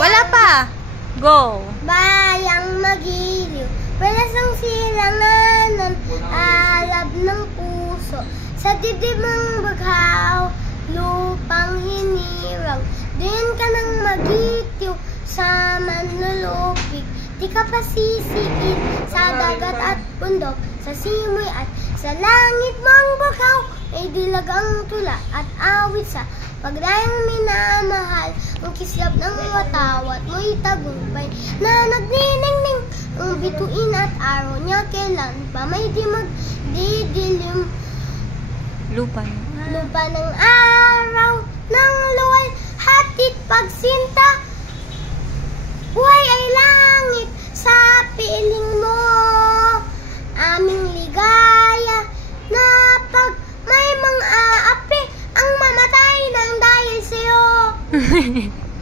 Wala pa. Go. Bayang magiliw, pelas ang silanganan, alab ng puso, sa dibdib ng baghaw, lupang hinirang, din ka nang magitiw, sa manlulupig, di ka pasisiin, sa dagat at bundok, sa simoy at sa langit mong bakaw, ay dilag ang tula at awit sa pagdayang minamahal, ang kislap ng watawat mo'y tagumpay na nagniningning, ang bituin at araw niya kailan pa may di magdidilim. Lupa. Lupa ng araw ng luwal, hatid pag